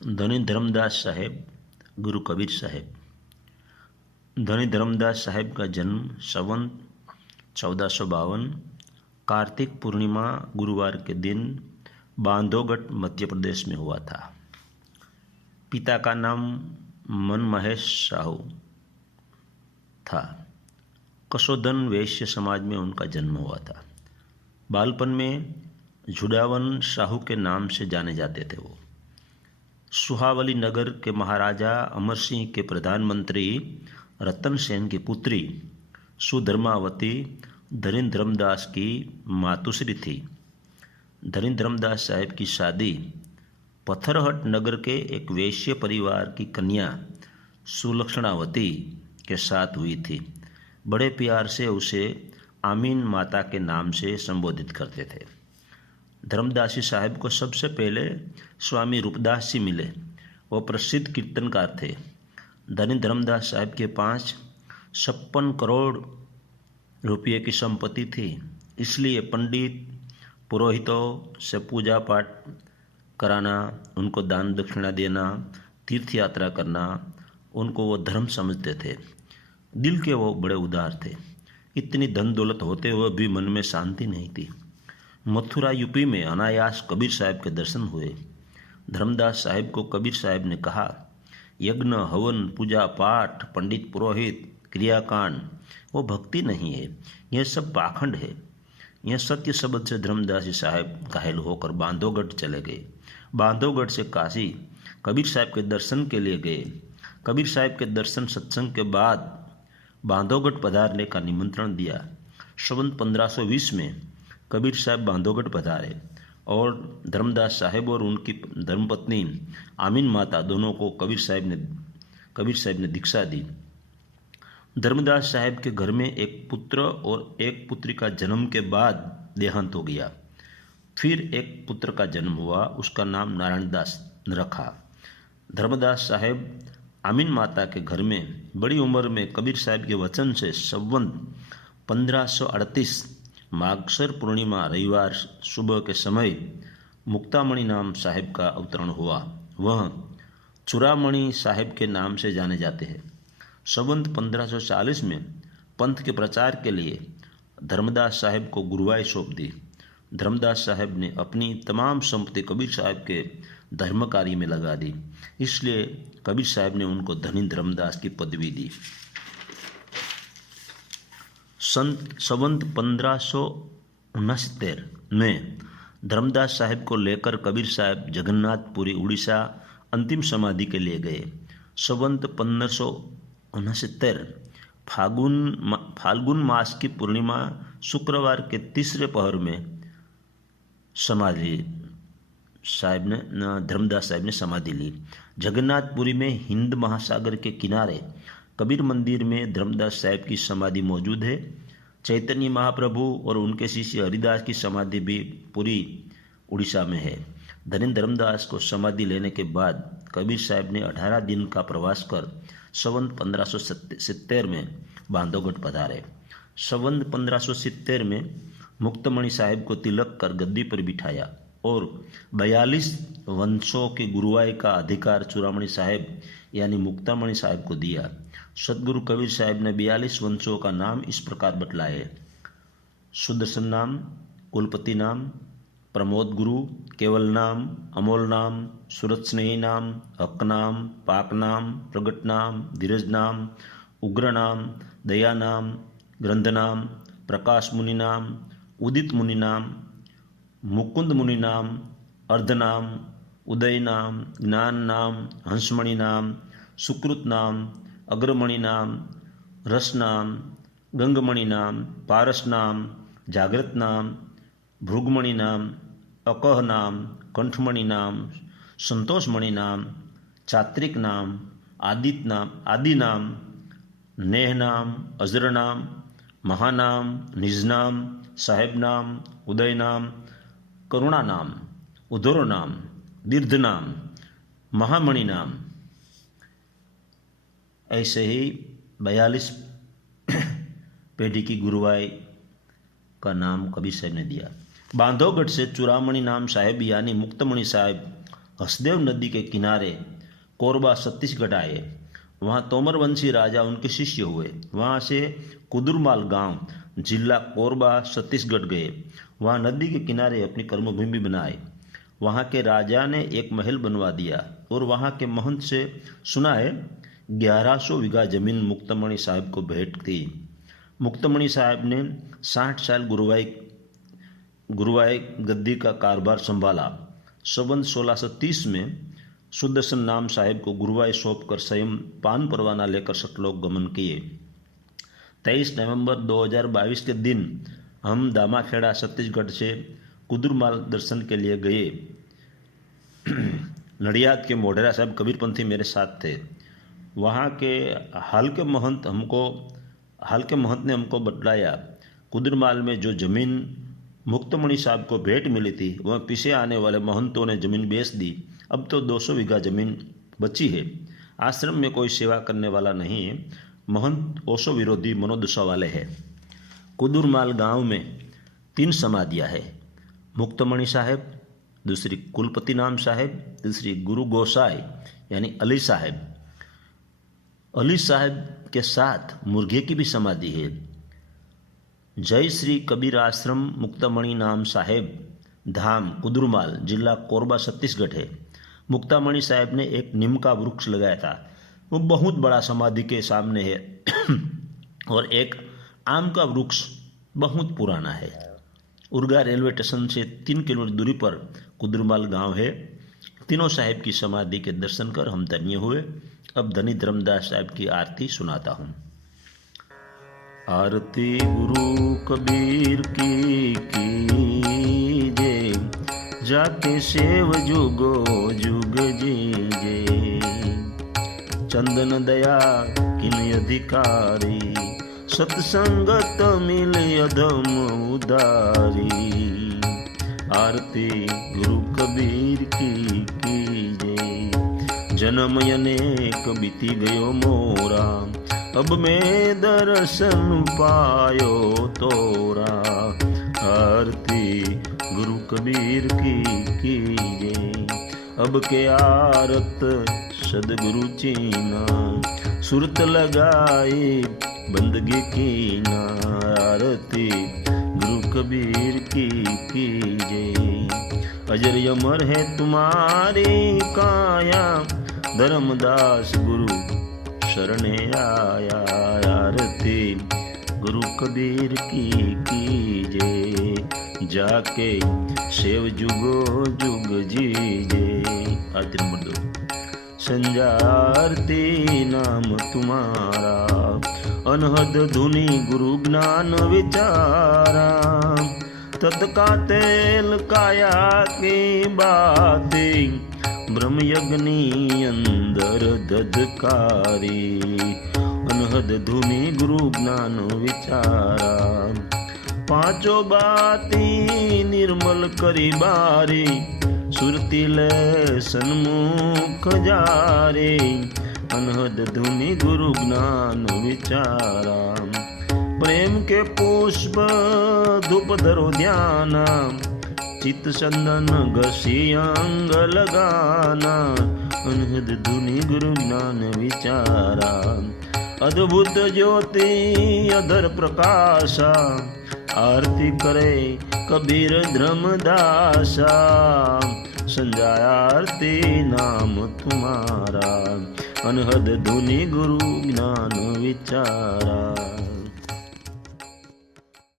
धनी धर्मदास साहेब, गुरु कबीर साहेब। धनी धर्मदास साहेब का जन्म संवत 1452 कार्तिक पूर्णिमा गुरुवार के दिन बांधवगढ़ मध्य प्रदेश में हुआ था। पिता का नाम मन महेश साहू था। कसोदन वैश्य समाज में उनका जन्म हुआ था। बालपन में झुडावन साहू के नाम से जाने जाते थे। वो सुहावली नगर के महाराजा अमर सिंह के प्रधानमंत्री रतन सेन की पुत्री सुधर्मावती धनी धर्मदास की मातुश्री थी। धनी धर्मदास साहेब की शादी पत्थरहट नगर के एक वैश्य परिवार की कन्या सुलक्षणावती के साथ हुई थी। बड़े प्यार से उसे आमीन माता के नाम से संबोधित करते थे। धर्मदासी साहब को सबसे पहले स्वामी रूपदास जी मिले। वो प्रसिद्ध कीर्तनकार थे। धनी धर्मदास साहब के पास 56 करोड़ रुपये की संपत्ति थी। इसलिए पंडित पुरोहितों से पूजा पाठ कराना, उनको दान दक्षिणा देना, तीर्थ यात्रा करना, उनको वो धर्म समझते थे। दिल के वो बड़े उदार थे। इतनी धन दौलत होते हुए भी मन में शांति नहीं थी। मथुरा यूपी में अनायास कबीर साहब के दर्शन हुए। धर्मदास साहब को कबीर साहब ने कहा, यज्ञ हवन पूजा पाठ पंडित पुरोहित क्रियाकांड वो भक्ति नहीं है, यह सब पाखंड है। यह सत्य शब्द से धर्मदासी साहब घायल होकर बांधवगढ़ चले गए। बांधवगढ़ से काशी कबीर साहब के दर्शन के लिए गए। कबीर साहब के दर्शन सत्संग के बाद बांधवगढ़ पधारने का निमंत्रण दिया। संवत 1520 में कबीर साहब बांधवगढ़ पधारे और धर्मदास साहब और उनकी धर्मपत्नी आमीन माता दोनों को कबीर साहब ने दीक्षा दी। धर्मदास साहब के घर में एक पुत्र और एक पुत्री का जन्म के बाद देहांत हो गया। फिर एक पुत्र का जन्म हुआ, उसका नाम नारायण दास रखा। धर्मदास साहब आमीन माता के घर में बड़ी उम्र में कबीर साहब के वचन से संवत 1538 माघसर पूर्णिमा रविवार सुबह के समय मुक्तामणि नाम साहिब का अवतरण हुआ। वह चूड़ामणि साहिब के नाम से जाने जाते हैं। संवत 1540 में पंथ के प्रचार के लिए धर्मदास साहब को गुरुवाई सौंप दी। धर्मदास साहब ने अपनी तमाम संपत्ति कबीर साहब के धर्म कार्य में लगा दी। इसलिए कबीर साहब ने उनको धनी धर्मदास की पदवी दी। संवत 1569 में धर्मदास साहब को लेकर कबीर साहब जगन्नाथपुरी उड़ीसा अंतिम समाधि के लिए गए। संवत 1569 फाल्गुन मास की पूर्णिमा शुक्रवार के तीसरे पहर में धर्मदास साहब ने समाधि ली। जगन्नाथपुरी में हिंद महासागर के किनारे कबीर मंदिर में धर्मदास साहब की समाधि मौजूद है। चैतन्य महाप्रभु और उनके शिष्य हरिदास की समाधि भी पूरी उड़ीसा में है। धनी धर्मदास को समाधि लेने के बाद कबीर साहब ने 18 दिन का प्रवास कर संवत 1570 में बांधवगढ़ पधारे। संवत 1570 में मुक्तमणि साहब को तिलक कर गद्दी पर बिठाया और 42 वंशों के गुरुवाई का अधिकार चूड़ामणि साहब यानी मुक्तामणि साहब को दिया। सदगुरु कबीर साहब ने 42 वंशों का नाम इस प्रकार बतलाए: सुदर्शन नाम, कुलपति नाम, प्रमोद गुरु, केवल नाम, अमोल नाम, सूरत स्नेही नाम, हक नाम, पाक नाम, प्रगट नाम, धीरज नाम, उग्र नाम, दया नाम, ग्रंथ नाम, प्रकाश मुनि नाम, उदित मुनि नाम, मुकुंद मुनि नाम, अर्ध नाम, उदय नाम, ज्ञान नाम, हंसमणि नाम, सुकृत नाम, अग्रमणि नाम, रस नाम, गंगमणि नाम, पारस नाम, जागृत नाम, भृगमणि नाम, अकह नाम, कंठमणि नाम, संतोषमणि नाम, चात्रिक नाम, आदि नाम, नेह नाम, अजर नाम, महानाम, निज नाम, साहेब नाम, उदय नाम, करुणा नाम, उदर नाम, दीर्घ नाम, महामणि नाम। ऐसे ही 42 पेढ़ी की गुरुवाई का नाम कबीर साहब ने दिया। बांधवगढ़ से चूड़ामणि नाम साहेब यानी मुक्तमणि साहब हसदेव नदी के किनारे कोरबा छत्तीसगढ़ आए। वहाँ तोमरवंशी राजा उनके शिष्य हुए। वहाँ से कुदुरमाल गांव जिला कोरबा छत्तीसगढ़ गए। वहाँ नदी के किनारे अपनी कर्मभूमि बनाई। वहाँ के राजा ने एक महल बनवा दिया और वहाँ के महंत से सुना है 1100 बीघा जमीन मुक्तमणि साहब को भेंट थी। मुक्तमणि साहब ने 60 साल गुरुवाई गद्दी का कारोबार संभाला। संवत 1630 में सुदर्शन नाम साहिब को गुरुवाई सौंप कर स्वयं पान परवाना लेकर सतलोक गमन किए। 23 नवंबर 2022 के दिन हम दामाखेड़ा छत्तीसगढ़ से कुदुरमाल दर्शन के लिए गए। नडियाद के मोढेरा साहब कबीरपंथी मेरे साथ थे। वहाँ के हाल के महंत ने हमको बतलाया कुदुरमाल में जो जमीन मुक्तमणि साहब को भेंट मिली थी वह पीछे आने वाले महंतों ने जमीन बेच दी। अब तो 200 बीघा जमीन बची है। आश्रम में कोई सेवा करने वाला नहीं है। महंत ओशो विरोधी मनोदशा वाले हैं। कुदुरमाल गांव में 3 समाधियाँ है। मुक्तमणि साहब, दूसरी कुलपति नाम साहब, दूसरी गुरु गोसाई यानी अली साहब। अली साहब के साथ मुर्गे की भी समाधि है। जय श्री कबीर आश्रम मुक्तमणि नाम साहेब धाम कुदुरमाल जिला कोरबा छत्तीसगढ़ है। मुक्तामणि साहब ने एक नीम का वृक्ष लगाया था, वो बहुत बड़ा समाधि के सामने है और एक आम का वृक्ष बहुत पुराना है। उर्गा रेलवे स्टेशन से 3 किलोमीटर दूरी पर कुदुरमाल गांव है। तीनों साहिब की समाधि के दर्शन कर हम धन्य हुए। अब धनी धर्मदास साहब की आरती सुनाता हूँ। आरती गुरु कबीर की कीजे, जाके सेव जुगो जुग जीजे। चंदन दया किन अधिकारी, सत्संगत मिले अधम उदारी। आरती गुरु कबीर की कीजे। जन्म अनेक बीती गयो मोरा, अब मैं दर्शन पायो तोरा। आरती गुरु कबीर की कीजे। अब के आरत सदगुरु चीना, सुरत लगाई बंदगी की ना। आरती गुरु कबीर की कीजे। अजर अमर है तुम्हारी काया, धर्मदास गुरु शरणे आया। आरती गुरु कबीर की कीजे, जाके सेव जुगो जुग जीजे। आरती नंबर 2। संजारती नाम तुम्हारा, अनहद धुनि गुरु ज्ञान विचारा। तत्का तेल काया की बातें, ब्रह्म यज्ञनी अंदर दधकारी। अनहद धुनि गुरु ज्ञान विचारा। पांचों बाती निर्मल करी बारी, सुरती ले सन्मुख जारे। अनहद धुनि गुरु ज्ञान विचारा। प्रेम के पुष्प धूप धरो ध्याना, चित चंदन घसी अंग लगाना। अनहद धुनि गुरु ज्ञान विचारा। अद्भुत ज्योति अधर प्रकाशा, आरती करे कबीर धर्मदासा। संजाय आरती नाम तुम्हारा, अनहद धुनि गुरु ज्ञान विचारा।